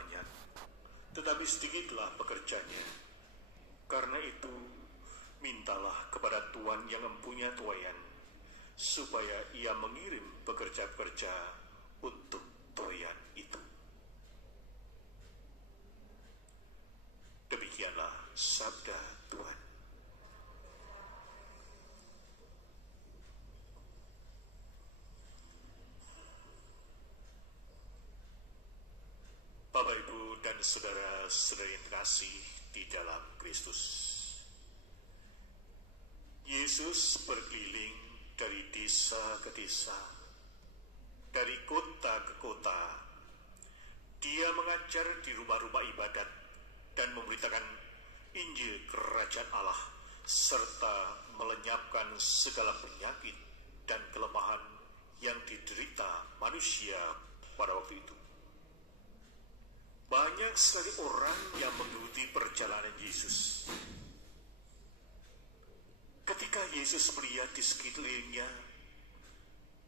banyak, tetapi sedikitlah pekerjanya. Karena itu, mintalah kepada Tuhan yang mempunyai tuaian, supaya ia mengirim pekerja-pekerja untuk tuaian itu. Demikianlah sabda Tuhan. Bapak, Ibu, dan saudara-saudari yang terkasih di dalam Kristus, Yesus berkeliling dari desa ke desa, dari kota ke kota. Dia mengajar di rumah-rumah ibadat dan memberitakan Injil Kerajaan Allah, serta melenyapkan segala penyakit dan kelemahan yang diderita manusia pada waktu itu. Banyak sekali orang yang mengikuti perjalanan Yesus. Ketika Yesus melihat di sekelilingnya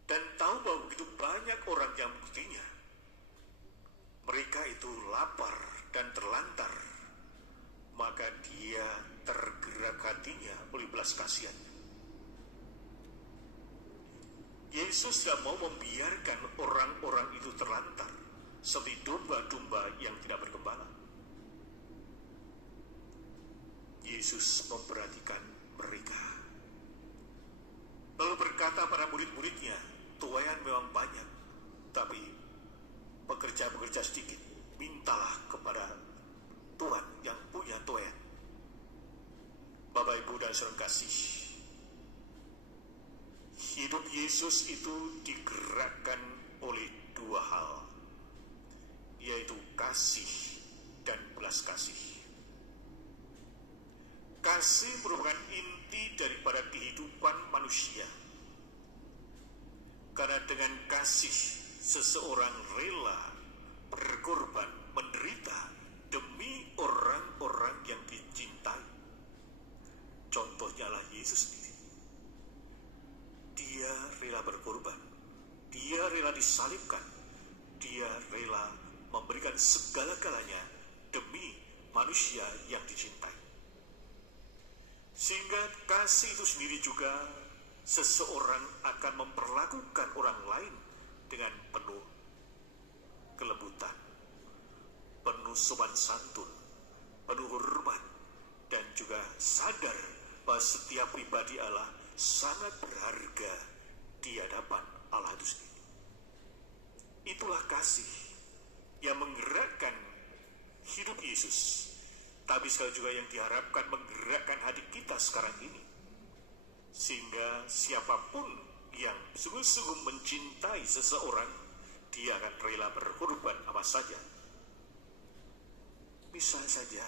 dan tahu bahwa begitu banyak orang yang mengikutinya, mereka itu lapar dan terlantar, maka dia tergerak hatinya oleh belas kasihan. Yesus tidak mau membiarkan orang-orang itu terlantar seperti domba-domba yang tidak bergembala. Yesus memperhatikan mereka, lalu berkata pada murid-muridnya, tuaian memang banyak, tapi pekerja-pekerja sedikit. Mintalah kepada Tuhan yang punya tuaian. Bapak, Ibu, dan saudara kasih, hidup Yesus itu digerakkan oleh dua hal, yaitu kasih dan belas kasih. Kasih merupakan inti daripada kehidupan manusia. Karena dengan kasih, seseorang rela berkorban, menderita demi orang-orang yang dicintai. Contohnya lah Yesus sendiri. Dia rela berkorban, dia rela disalibkan, dia rela memberikan segala-galanya demi manusia yang dicintai. Sehingga kasih itu sendiri juga, seseorang akan memperlakukan orang lain dengan penuh kelembutan, penuh sopan santun, penuh hormat, dan juga sadar bahwa setiap pribadi Allah sangat berharga di hadapan Allah itu sendiri. Itulah kasih yang menggerakkan hidup Yesus, tapi sekali juga yang diharapkan menggerakkan hati kita sekarang ini, sehingga siapapun yang sungguh-sungguh mencintai seseorang, dia akan rela berkorban apa saja. Misal saja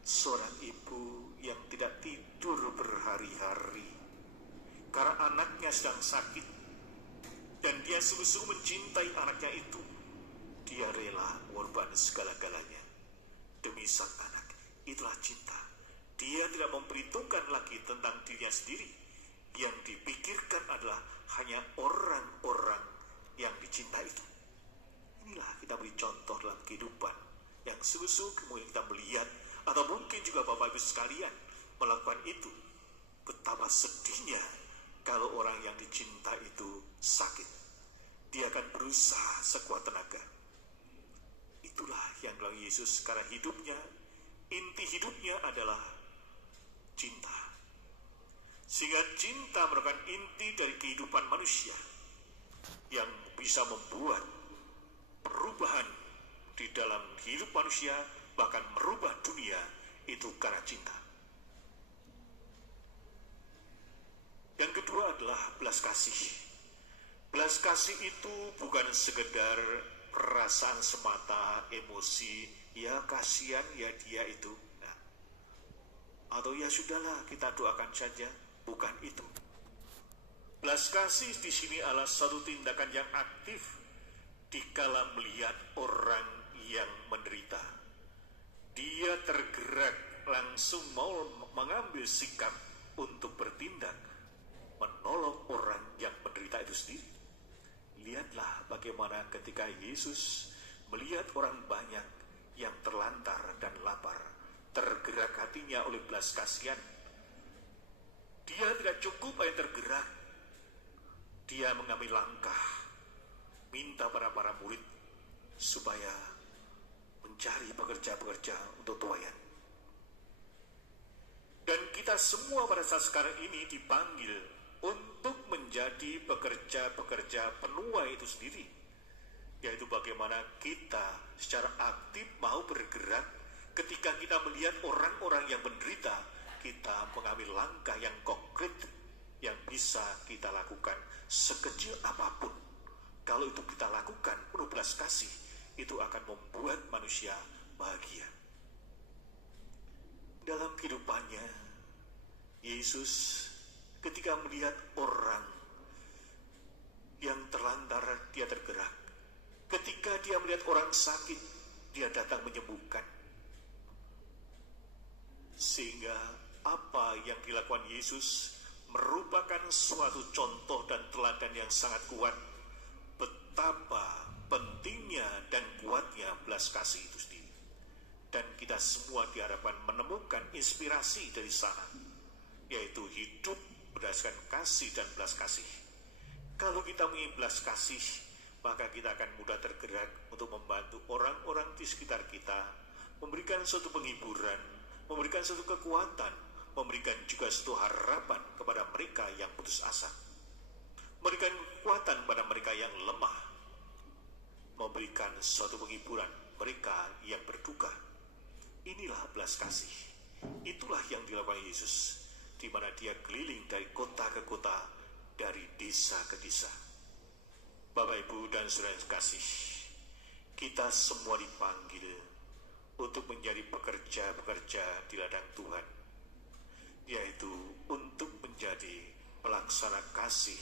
seorang ibu yang tidak tidur berhari-hari karena anaknya sedang sakit, dan dia sungguh-sungguh mencintai anaknya itu. Dia rela mengorbankan segala-galanya demi sang anak. Itulah cinta. Dia tidak memperhitungkan lagi tentang dirinya sendiri. Yang dipikirkan adalah hanya orang-orang yang dicintai itu. Inilah kita beri contoh dalam kehidupan yang sungguh-sungguh kemudian kita melihat, atau mungkin juga Bapak Ibu sekalian melakukan itu. Betapa sedihnya kalau orang yang dicinta itu sakit. Dia akan berusaha sekuat tenaga. Itulah yang dilakukan Yesus karena hidupnya, inti hidupnya adalah cinta. Sehingga cinta merupakan inti dari kehidupan manusia yang bisa membuat perubahan di dalam hidup manusia, bahkan merubah dunia, itu karena cinta. Yang kedua adalah belas kasih. Belas kasih itu bukan sekedar perasaan semata, emosi, ya kasihan ya dia itu. Nah, atau ya sudahlah kita doakan saja, bukan itu. Belas kasih di sini adalah satu tindakan yang aktif dikala melihat orang yang menderita. Dia tergerak langsung mau mengambil sikap untuk bertindak menolong orang yang menderita itu sendiri. Lihatlah bagaimana ketika Yesus melihat orang banyak, yang terlantar dan lapar, tergerak hatinya oleh belas kasihan. Dia tidak cukup hanya tergerak, dia mengambil langkah, minta pada para murid supaya mencari pekerja-pekerja untuk tuayan. Dan kita semua pada saat sekarang ini dipanggil untuk menjadi pekerja-pekerja penuai itu sendiri, yaitu bagaimana kita secara aktif mau bergerak ketika kita melihat orang-orang yang menderita, kita mengambil langkah yang konkret yang bisa kita lakukan sekecil apapun. Kalau itu kita lakukan penuh belas kasih, itu akan membuat manusia bahagia. Dalam kehidupannya, Yesus ketika melihat orang yang terlantar, dia tergerak. Ketika dia melihat orang sakit, dia datang menyembuhkan. Sehingga apa yang dilakukan Yesus merupakan suatu contoh dan teladan yang sangat kuat betapa pentingnya dan kuatnya belas kasih itu sendiri. Dan kita semua diharapkan menemukan inspirasi dari sana, yaitu hidup berdasarkan kasih dan belas kasih. Kalau kita ingin belas kasih, maka kita akan mudah tergerak untuk membantu orang-orang di sekitar kita, memberikan suatu penghiburan, memberikan suatu kekuatan, memberikan juga suatu harapan kepada mereka yang putus asa, memberikan kekuatan pada mereka yang lemah, memberikan suatu penghiburan mereka yang berduka. Inilah belas kasih. Itulah yang dilakukan Yesus, di mana dia keliling dari kota ke kota, dari desa ke desa. Bapak, Ibu, dan saudara yang kasih, kita semua dipanggil untuk menjadi pekerja-pekerja di ladang Tuhan, yaitu untuk menjadi pelaksana kasih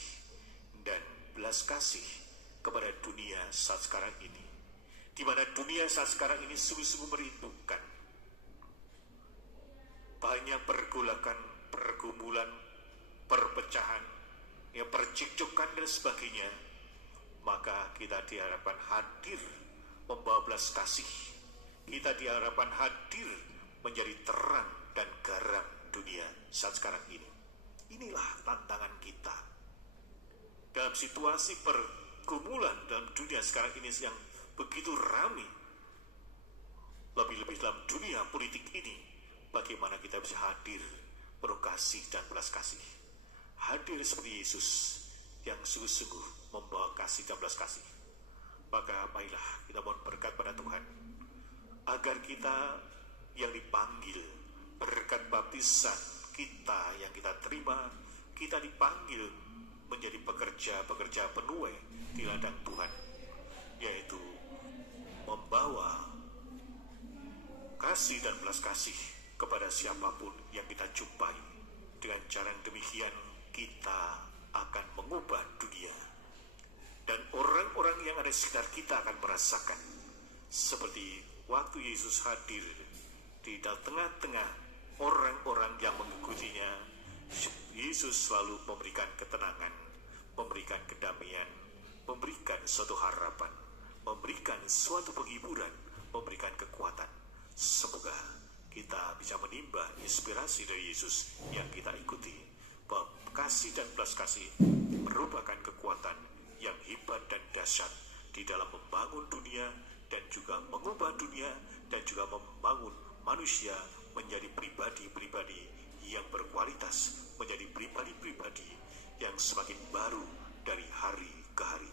dan belas kasih kepada dunia saat sekarang ini, di mana dunia saat sekarang ini sungguh-sungguh merindukan banyak pergumulan, perpecahan, percekcokan dan sebagainya. Maka kita diharapkan hadir membawa belas kasih. Kita diharapkan hadir menjadi terang dan garam dunia saat sekarang ini. Inilah tantangan kita. Dalam situasi pergumulan dalam dunia sekarang ini yang begitu ramai, lebih-lebih dalam dunia politik ini, bagaimana kita bisa hadir penuh kasih dan belas kasih. Hadir seperti Yesus yang sungguh-sungguh membawa kasih dan belas kasih. Maka marilah kita mohon berkat pada Tuhan, agar kita yang dipanggil, berkat baptisan kita yang kita terima, kita dipanggil menjadi pekerja-pekerja penuai di ladang Tuhan, yaitu membawa kasih dan belas kasih kepada siapapun yang kita jumpai. Dengan cara demikian kita akan mengubah dunia, dan orang-orang yang ada di sekitar kita akan merasakan seperti waktu Yesus hadir di tengah-tengah orang-orang yang mengikutinya. Yesus selalu memberikan ketenangan, memberikan kedamaian, memberikan suatu harapan, memberikan suatu penghiburan, memberikan kekuatan. Semoga kita bisa menimba inspirasi dari Yesus yang kita ikuti, bahwa kasih dan belas kasih merupakan kekuatan yang hebat dan dahsyat di dalam membangun dunia dan juga mengubah dunia, dan juga membangun manusia menjadi pribadi-pribadi yang berkualitas, menjadi pribadi-pribadi yang semakin baru dari hari ke hari.